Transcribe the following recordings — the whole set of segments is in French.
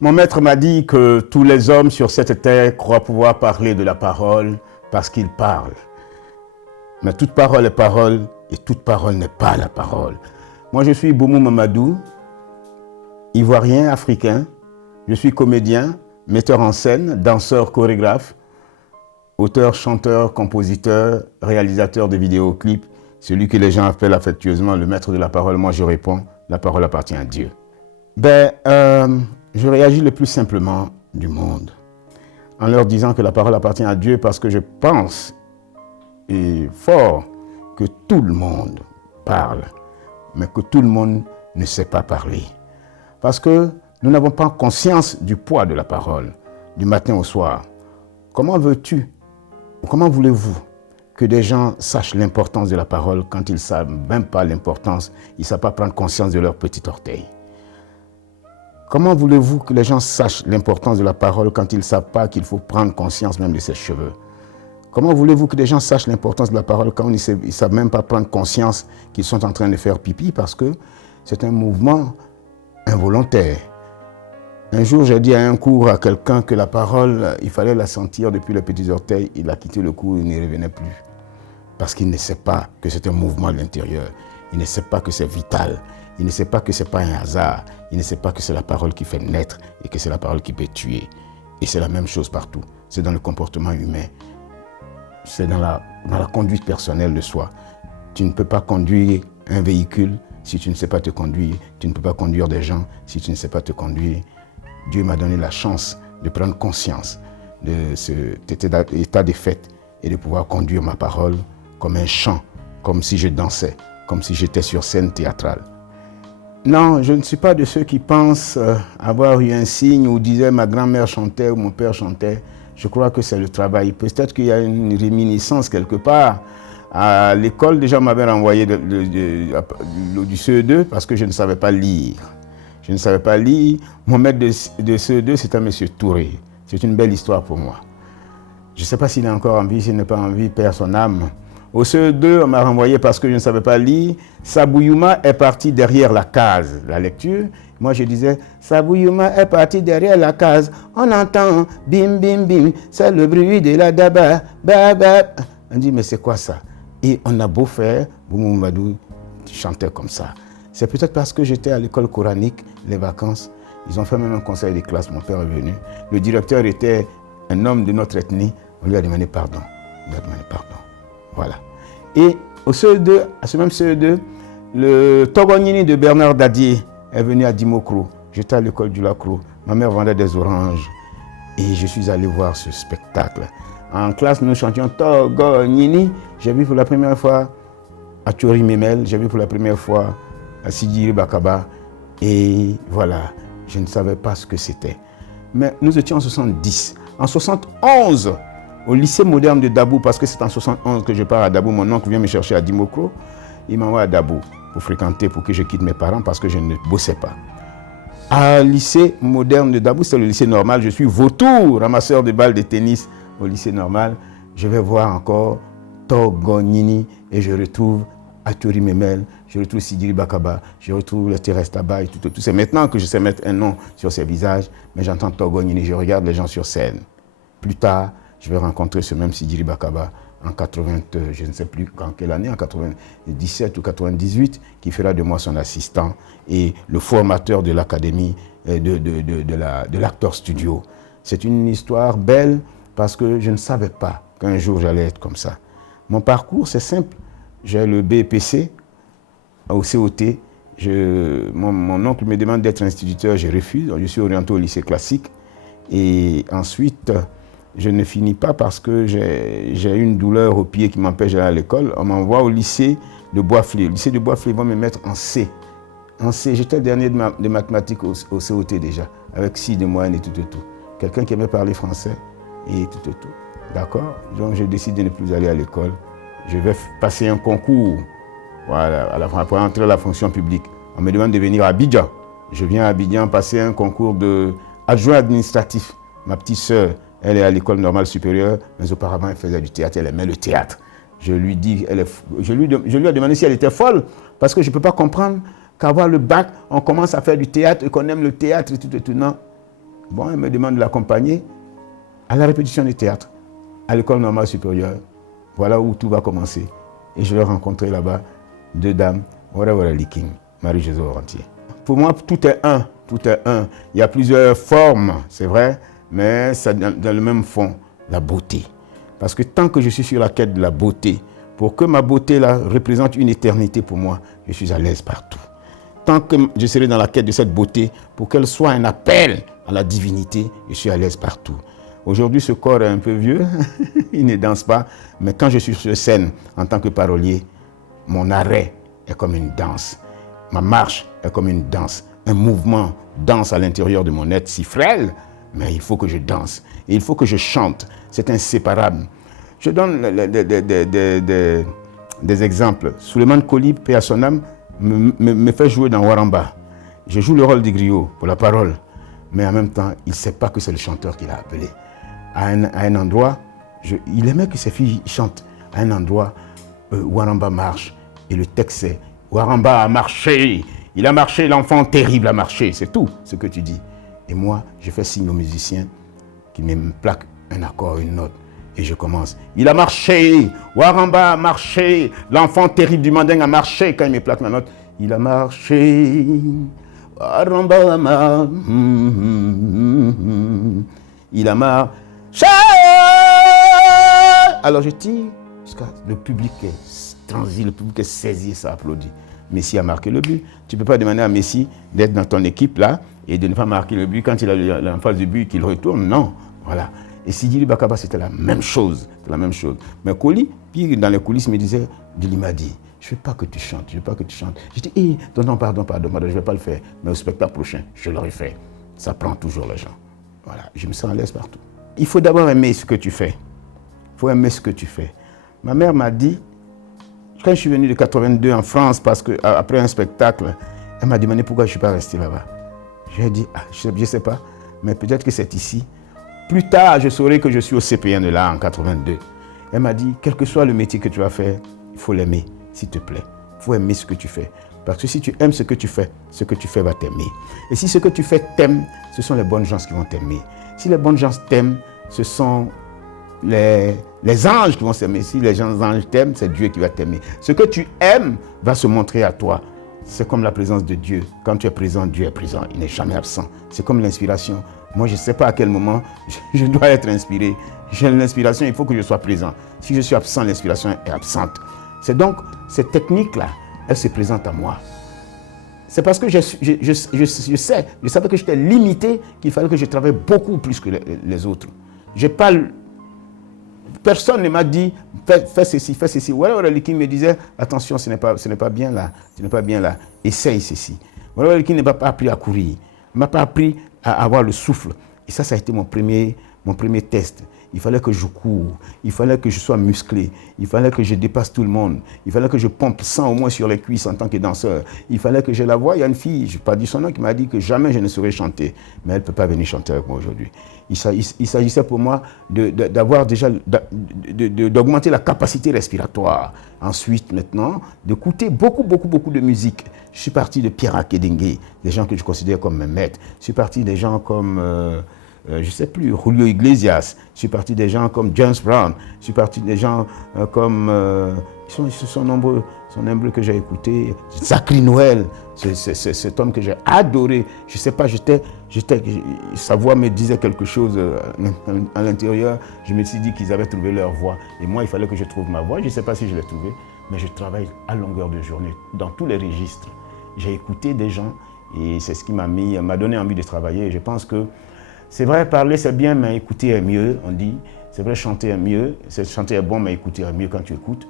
Mon maître m'a dit que tous les hommes sur cette terre croient pouvoir parler de la parole parce qu'ils parlent. Mais toute parole est parole et toute parole n'est pas la parole. Moi, je suis Boumou Mamadou, ivoirien, africain. Je suis comédien, metteur en scène, danseur, chorégraphe, auteur, chanteur, compositeur, réalisateur de vidéoclips. Celui que les gens appellent affectueusement le maître de la parole. Moi, je réponds, la parole appartient à Dieu. Je réagis le plus simplement du monde en leur disant que la parole appartient à Dieu parce que je pense et fort que tout le monde parle, mais que tout le monde ne sait pas parler. Parce que nous n'avons pas conscience du poids de la parole, du matin au soir. Comment veux-tu, ou comment voulez-vous que des gens sachent l'importance de la parole quand ils ne savent même pas l'importance, ils ne savent pas prendre conscience de leur petit orteil? Comment voulez-vous que les gens sachent l'importance de la parole quand ils ne savent pas qu'il faut prendre conscience même de ses cheveux? Comment voulez-vous que les gens sachent l'importance de la parole quand ils ne savent même pas prendre conscience qu'ils sont en train de faire pipi parce que c'est un mouvement involontaire? Un jour, j'ai dit à un cours à quelqu'un que la parole, il fallait la sentir depuis les petits orteils. Il a quitté le cours, il n'y revenait plus. Parce qu'il ne sait pas que c'est un mouvement de l'intérieur. Il ne sait pas que c'est vital. Il ne sait pas que ce n'est pas un hasard. Il ne sait pas que c'est la parole qui fait naître et que c'est la parole qui peut tuer. Et c'est la même chose partout. C'est dans le comportement humain. C'est dans la conduite personnelle de soi. Tu ne peux pas conduire un véhicule si tu ne sais pas te conduire. Tu ne peux pas conduire des gens si tu ne sais pas te conduire. Dieu m'a donné la chance de prendre conscience de cet état de fait et de pouvoir conduire ma parole comme un chant, comme si je dansais, comme si j'étais sur scène théâtrale. Non, je ne suis pas de ceux qui pensent avoir eu un signe ou disaient ma grand-mère chantait ou mon père chantait. Je crois que c'est le travail. Peut-être qu'il y a une réminiscence quelque part. À l'école, déjà, on m'avait renvoyé du CE2 parce que je ne savais pas lire. Je ne savais pas lire. Mon maître de CE2, c'était M. Touré. C'est une belle histoire pour moi. Je ne sais pas s'il est encore en vie, s'il n'est pas en vie, perd son âme. Au CE2, on m'a renvoyé parce que je ne savais pas lire. Sabouyouma est parti derrière la case, la lecture. Moi, je disais, Sabouyouma est parti derrière la case. On entend bim, bim, bim, c'est le bruit de la daba, baba. On dit, mais c'est quoi ça? Et on a beau faire, Boumou Mamadou chantait comme ça. C'est peut-être parce que j'étais à l'école coranique, les vacances. Ils ont fait même un conseil de classe, mon père est venu. Le directeur était un homme de notre ethnie. On lui a demandé pardon. On lui a demandé pardon. Voilà. Et au CE2, à ce même CE2, le Togonini de Bernard Dadier est venu à Dimokro. J'étais à l'école du Lacro. Ma mère vendait des oranges. Et je suis allé voir ce spectacle. En classe, nous chantions Togonini. J'ai vu pour la première fois Achori Memel. J'ai vu pour la première fois Sidiri Bakaba. Et voilà, je ne savais pas ce que c'était. Mais nous étions en 70. En 71, au lycée moderne de Dabou, parce que c'est en 71 que je pars à Dabou, mon oncle vient me chercher à Dimokro. Il m'envoie à Dabou pour fréquenter, pour que je quitte mes parents, parce que je ne bossais pas. À lycée moderne de Dabou, c'est le lycée normal. Je suis vautour, ramasseur de balles de tennis au lycée normal. Je vais voir encore Togonini et je retrouve Achori Memel, je retrouve Sidiri Bakaba, je retrouve les Thérèse Taba et tout. C'est maintenant que je sais mettre un nom sur ces visages, mais j'entends Togonini, je regarde les gens sur scène. Plus tard, je vais rencontrer ce même Sidiri Bakaba en 80, je ne sais plus en quelle année, en 97 ou 98, qui fera de moi son assistant et le formateur de l'académie de l'Actor Studio. C'est une histoire belle parce que je ne savais pas qu'un jour j'allais être comme ça. Mon parcours, c'est simple. J'ai le BPC au COT. Mon oncle me demande d'être instituteur, je refuse. Je suis orienté au lycée classique. Et ensuite, je ne finis pas parce que j'ai une douleur au pied qui m'empêche d'aller à l'école. On m'envoie au lycée de Boisflé. Au lycée de Boisflé, ils vont me mettre en C. En C, j'étais dernier de mathématiques au COT déjà, avec 6 de moyenne et tout. Quelqu'un qui aimait parler français et tout. D'accord? Donc, je décide de ne plus aller à l'école. Je vais passer un concours voilà, pour entrer à la fonction publique. On me demande de venir à Abidjan. Je viens à Abidjan passer un concours d'adjoint administratif. Ma petite sœur, elle est à l'école normale supérieure, mais auparavant, elle faisait du théâtre, elle aimait le théâtre. Je lui ai demandé si elle était folle, parce que je ne peux pas comprendre qu'avoir le bac, on commence à faire du théâtre et qu'on aime le théâtre et tout. Non, Bon, elle me demande de l'accompagner à la répétition du théâtre, à l'école normale supérieure. Voilà où tout va commencer. Et je vais rencontrer là-bas 2 dames, Wara Liking, Marie-Josée Orentier. Pour moi, tout est un. Tout est un. Il y a plusieurs formes, c'est vrai, mais c'est dans le même fond, la beauté. Parce que tant que je suis sur la quête de la beauté, pour que ma beauté là représente une éternité pour moi, je suis à l'aise partout. Tant que je serai dans la quête de cette beauté, pour qu'elle soit un appel à la divinité, je suis à l'aise partout. Aujourd'hui, ce corps est un peu vieux, il ne danse pas, mais quand je suis sur scène en tant que parolier, mon arrêt est comme une danse. Ma marche est comme une danse. Un mouvement danse à l'intérieur de mon être si frêle, mais il faut que je danse. Et il faut que je chante. C'est inséparable. Je donne des exemples. Souleymane Coly, paix à son âme, me fait jouer dans Waramba. Je joue le rôle du griot pour la parole. Mais en même temps, il ne sait pas que c'est le chanteur qui l'a appelé. À un endroit, il aimait que ses filles chantent. À un endroit, Waramba marche. Et le texte c'est « Waramba a marché, il a marché, l'enfant terrible a marché ». C'est tout ce que tu dis. Et moi, je fais signe aux musiciens qui me plaquent un accord, une note. Et je commence. « Il a marché, Waramba a marché, l'enfant terrible du Manding a marché ». Quand il me plaque la note, « Il a marché, Waramba a marché, il a marché ». Alors je tire jusqu'à le public est transi, le public est saisi et ça applaudit. Messi a marqué le but. Tu ne peux pas demander à Messi d'être dans ton équipe là et de ne pas marquer le but quand il a en phase de but qu'il retourne. Non, voilà. Et Sidili Bakaba, c'était la même chose. La même chose. Mais Coly, puis dans les coulisses, me disait, Dili m'a dit, je ne veux pas que tu chantes, je ne veux pas que tu chantes. Je dis, non, pardon, je ne vais pas le faire. Mais au spectacle prochain, je l'aurai fait. Ça prend toujours les gens. Voilà, je me sens à l'aise partout. Il faut d'abord aimer ce que tu fais. Il faut aimer ce que tu fais. Ma mère m'a dit, quand je suis venu de 82 en France, parce qu'après un spectacle, elle m'a demandé pourquoi je ne suis pas resté là-bas. Je lui ai dit, je ne sais pas, mais peut-être que c'est ici. Plus tard, je saurai que je suis au CPN de là en 82. Elle m'a dit, quel que soit le métier que tu vas faire, il faut l'aimer, s'il te plaît. Il faut aimer ce que tu fais. Parce que si tu aimes ce que tu fais va t'aimer. Et si ce que tu fais t'aime, ce sont les bonnes gens qui vont t'aimer. Si les bonnes gens t'aiment, ce sont les anges qui vont s'aimer. Si les anges t'aiment, c'est Dieu qui va t'aimer. Ce que tu aimes va se montrer à toi. C'est comme la présence de Dieu. Quand tu es présent, Dieu est présent. Il n'est jamais absent. C'est comme l'inspiration. Moi, je ne sais pas à quel moment je dois être inspiré. J'ai l'inspiration, il faut que je sois présent. Si je suis absent, l'inspiration est absente. C'est donc cette technique-là, elle se présente à moi. C'est parce que je savais que j'étais limité, qu'il fallait que je travaille beaucoup plus que les autres. Personne ne m'a dit, fais ceci, fais ceci. Voilà, qui me disait, attention, ce n'est pas bien là, ce n'est pas bien là, essaye ceci. Voilà, qui ne m'a pas appris à courir, ne m'a pas appris à avoir le souffle. Et ça a été mon premier test. Il fallait que je cours, il fallait que je sois musclé, il fallait que je dépasse tout le monde, il fallait que je pompe 100 au moins sur les cuisses en tant que danseur, il fallait que j'ai la voix. Il y a une fille, je n'ai pas dit son nom, qui m'a dit que jamais je ne saurais chanter, mais elle ne peut pas venir chanter avec moi aujourd'hui. Il s'agissait pour moi d'avoir déjà, d'augmenter la capacité respiratoire. Ensuite, maintenant, d'écouter beaucoup de musique. Je suis parti de Pierre Akedengue, des gens que je considère comme mes maîtres. Je suis parti des gens comme... je ne sais plus, Julio Iglesias, je suis parti des gens comme James Brown, je suis parti des gens comme, ils sont nombreux que j'ai écoutés, Zachary Noël, cet homme que j'ai adoré, je ne sais pas, sa voix me disait quelque chose à l'intérieur, je me suis dit qu'ils avaient trouvé leur voix, et moi il fallait que je trouve ma voix, je ne sais pas si je l'ai trouvée, mais je travaille à longueur de journée, dans tous les registres. J'ai écouté des gens, et c'est ce qui m'a donné envie de travailler, et je pense que c'est vrai, parler c'est bien, mais écouter est mieux, on dit. C'est vrai, chanter est mieux. Chanter est bon, mais écouter est mieux. Quand tu écoutes,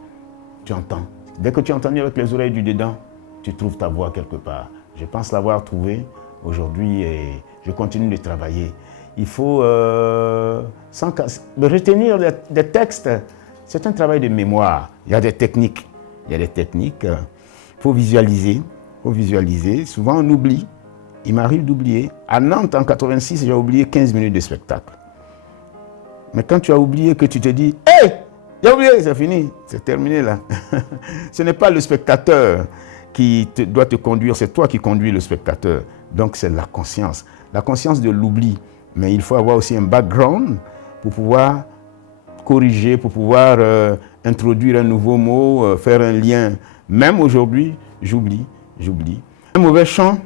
tu entends. Dès que tu entends avec les oreilles du dedans, tu trouves ta voix quelque part. Je pense l'avoir trouvée aujourd'hui et je continue de travailler. Il faut retenir des textes. C'est un travail de mémoire. Il y a des techniques. Il faut visualiser. Souvent, on oublie. Il m'arrive d'oublier. À Nantes, en 86, j'ai oublié 15 minutes de spectacle. Mais quand tu as oublié, que tu te dis « Hey, j'ai oublié, c'est fini, c'est terminé là. » Ce n'est pas le spectateur qui doit te conduire, c'est toi qui conduis le spectateur. Donc c'est la conscience de l'oubli. Mais il faut avoir aussi un background pour pouvoir corriger, pour pouvoir introduire un nouveau mot, faire un lien. Même aujourd'hui, j'oublie. Un mauvais chant,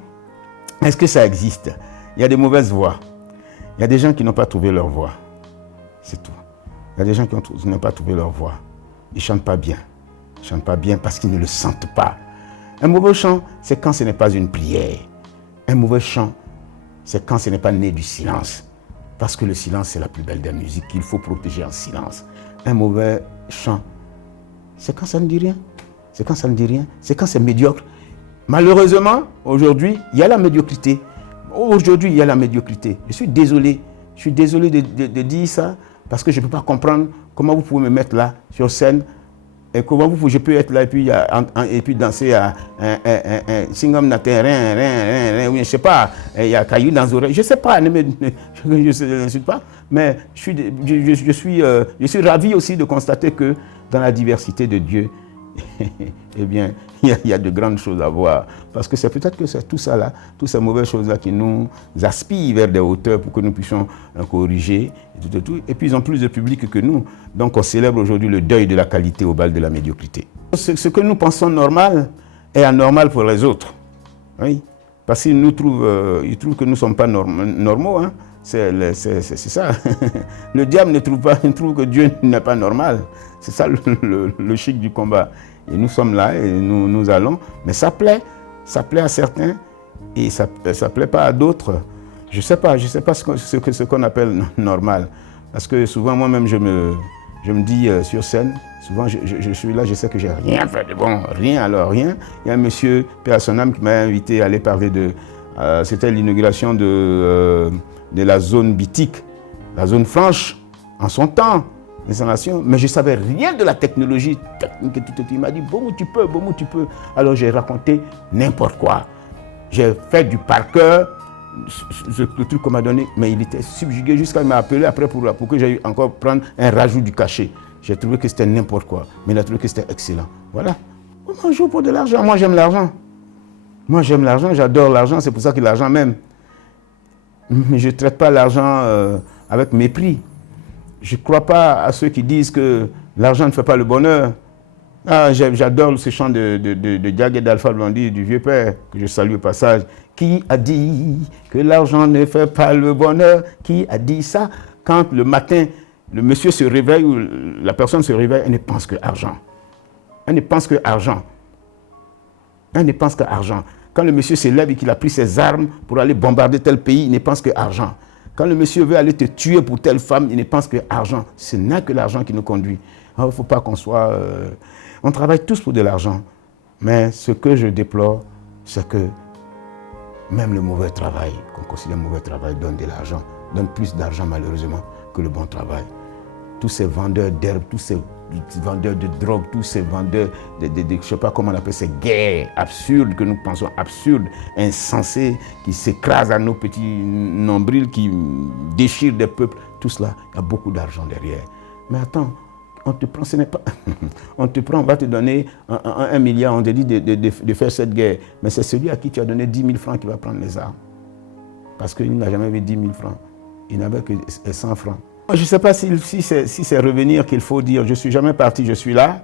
est-ce que ça existe? Il y a des mauvaises voix. Il y a des gens qui n'ont pas trouvé leur voix. C'est tout. Il y a des gens qui n'ont pas trouvé leur voix. Ils ne chantent pas bien. Ils ne chantent pas bien parce qu'ils ne le sentent pas. Un mauvais chant, c'est quand ce n'est pas une prière. Un mauvais chant, c'est quand ce n'est pas né du silence. Parce que le silence, c'est la plus belle des musiques qu'il faut protéger en silence. Un mauvais chant, c'est quand ça ne dit rien. C'est quand ça ne dit rien. C'est quand c'est médiocre. Malheureusement, aujourd'hui, il y a la médiocrité. Aujourd'hui, il y a la médiocrité. Je suis désolé. Je suis désolé de dire ça parce que je ne peux pas comprendre comment vous pouvez me mettre là, sur scène, et comment je peux être là et puis danser à un singom natin, rien, je ne sais pas, il y a caillou dans les oreilles, je ne sais pas, je ne sais pas, mais je suis ravi aussi de constater que dans la diversité de Dieu, eh bien, il y a de grandes choses à voir. Parce que c'est peut-être que c'est tout ça là, toutes ces mauvaises choses-là qui nous aspirent vers des hauteurs pour que nous puissions corriger. Et puis ils ont plus de public que nous. Donc on célèbre aujourd'hui le deuil de la qualité au bal de la médiocrité. Ce que nous pensons normal est anormal pour les autres. Oui. Parce qu'ils trouvent que nous ne sommes pas normaux. Hein. C'est ça. Le diable ne trouve que Dieu n'est pas normal. C'est ça le chic du combat. Et nous sommes là et nous allons. Mais ça plaît à certains et ça ne plaît pas à d'autres. Je ne sais pas ce qu'on appelle normal. Parce que souvent moi-même je me dis sur scène, souvent je suis là, je sais que j'ai rien fait de bon, rien alors rien. Il y a un monsieur, Père à son âme, qui m'a invité à aller parler c'était l'inauguration de la zone Bitique, la zone franche, en son temps, l'installation. Mais je ne savais rien de la technologie technique et tout. Il m'a dit, bon, tu peux. Alors j'ai raconté n'importe quoi. J'ai fait du par cœur, le truc qu'on m'a donné, mais il était subjugué jusqu'à il m'a appelé après pour que j'aille encore prendre un rajout du cachet. J'ai trouvé que c'était n'importe quoi, mais il a trouvé que c'était excellent. Voilà. On joue pour de l'argent. Moi, j'aime l'argent. J'adore l'argent, c'est pour ça que l'argent m'aime. Mais je ne traite pas l'argent avec mépris. Je ne crois pas à ceux qui disent que l'argent ne fait pas le bonheur. Ah, j'adore ce chant de Diag et d'Alpha Blondy, du vieux père, que je salue au passage. Qui a dit que l'argent ne fait pas le bonheur? Qui a dit ça? Quand le matin, le monsieur se réveille ou la personne se réveille, elle ne pense que argent. Elle ne pense que argent. Quand le monsieur se lève et qu'il a pris ses armes pour aller bombarder tel pays, il ne pense que argent. Quand le monsieur veut aller te tuer pour telle femme, il ne pense que argent. Ce n'est que l'argent qui nous conduit. Il ne faut pas qu'on soit... On travaille tous pour de l'argent. Mais ce que je déplore, c'est que même le mauvais travail, qu'on considère mauvais travail, donne de l'argent, donne plus d'argent malheureusement que le bon travail. Tous ces vendeurs d'herbes, tous ces vendeurs de drogue, tous ces vendeurs je ne sais pas comment on appelle ces guerres absurdes que nous pensons absurdes, insensées, qui s'écrasent à nos petits nombrils, qui déchirent des peuples, tout cela, il y a beaucoup d'argent derrière. Mais attends, on te prend, ce n'est pas... on te prend, on va te donner 1 milliard, on te dit de faire cette guerre. Mais c'est celui à qui tu as donné 10 000 francs qui va prendre les armes. Parce qu'il n'a jamais vu 10 000 francs. Il n'avait que 100 francs. Je ne sais pas si c'est revenir qu'il faut dire. Je ne suis jamais parti, je suis là.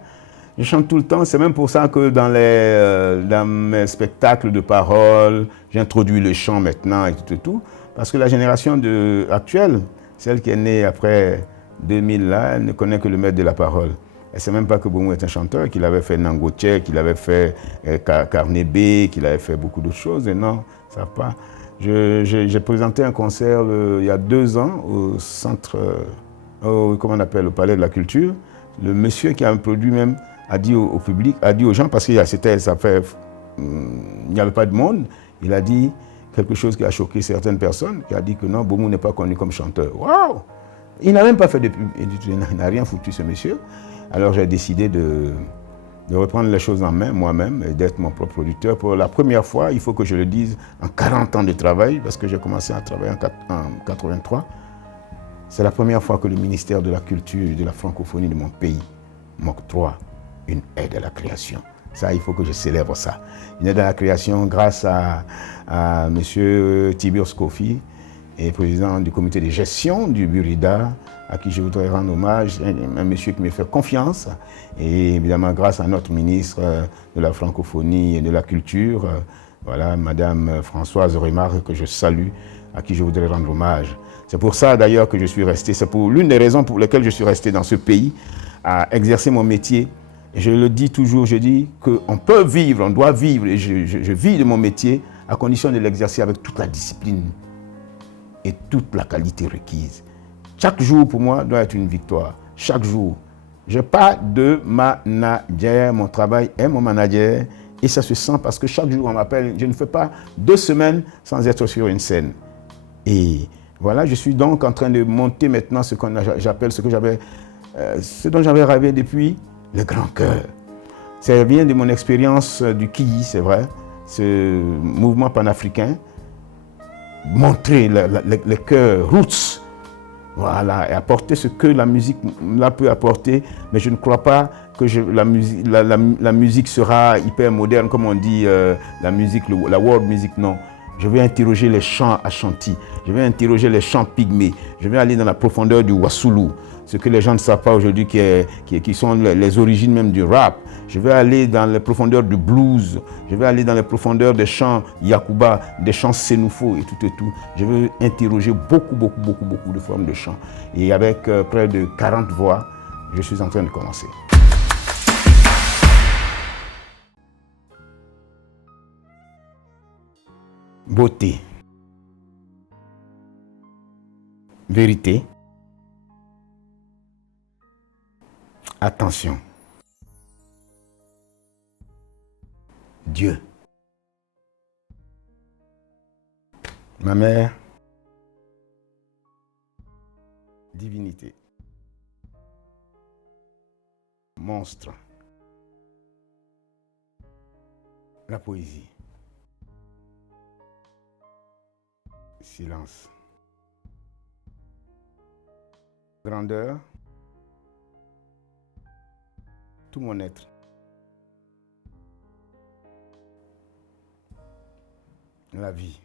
Je chante tout le temps. C'est même pour ça que dans mes spectacles de parole, j'introduis le chant maintenant et tout. Parce que la génération actuelle, celle qui est née après 2000, là, elle ne connaît que le maître de la parole. Elle ne sait même pas que Boumou est un chanteur, qu'il avait fait Nangoche, qu'il avait fait Carnébé, qu'il avait fait beaucoup d'autres choses. Et non, ils ne savent pas. J'ai présenté un concert il y a 2 ans au centre, comment on appelle, au Palais de la Culture. Le monsieur qui a produit même a dit au public, a dit aux gens, parce qu'il n'y avait pas de monde, il a dit quelque chose qui a choqué certaines personnes, qui a dit que non, Boumou n'est pas connu comme chanteur. Waouh! Il n'a même pas fait de pub, il n'a rien foutu ce monsieur. Alors j'ai décidé de reprendre les choses en main moi-même et d'être mon propre producteur. Pour la première fois, il faut que je le dise, en 40 ans de travail, parce que j'ai commencé à travailler en 83, c'est la première fois que le ministère de la Culture et de la Francophonie de mon pays m'octroie une aide à la création. Ça, il faut que je célèbre ça. Une aide à la création grâce à M. Tibur Scofi, et président du comité de gestion du Burida, à qui je voudrais rendre hommage, un monsieur qui me fait confiance, et évidemment grâce à notre ministre de la francophonie et de la culture, voilà, Madame Françoise Remarque, que je salue, à qui je voudrais rendre hommage. C'est pour ça d'ailleurs que je suis resté, c'est pour l'une des raisons pour lesquelles je suis resté dans ce pays, à exercer mon métier. Et je le dis toujours, je dis qu'on peut vivre, on doit vivre, et je vis de mon métier à condition de l'exercer avec toute la discipline et toute la qualité requise. Chaque jour pour moi doit être une victoire. Chaque jour. Je n'ai pas de manager. Mon travail est mon manager. Et ça se sent parce que chaque jour on m'appelle. Je ne fais pas 2 semaines sans être sur une scène. Et voilà, je suis donc en train de monter maintenant ce que j'appelle, ce dont j'avais rêvé depuis, le grand cœur. Ça vient de mon expérience du Kiyi, c'est vrai, ce mouvement panafricain. Montrer le cœur roots, voilà, et apporter ce que la musique là peut apporter, mais je ne crois pas que la musique sera hyper moderne, comme on dit, la musique, la world music, non. Je vais interroger les chants Ashanti, je vais interroger les chants pygmées, je vais aller dans la profondeur du Wassoulou, ce que les gens ne savent pas aujourd'hui, qui sont les origines même du rap. Je vais aller dans les profondeurs du blues, je vais aller dans les profondeurs des chants Yakuba, des chants Sénoufo et tout et tout. Je vais interroger beaucoup de formes de chants. Et avec près de 40 voix, je suis en train de commencer. Beauté, vérité, attention, Dieu, ma mère, divinité, monstre, la poésie, silence, grandeur, tout mon être, la vie.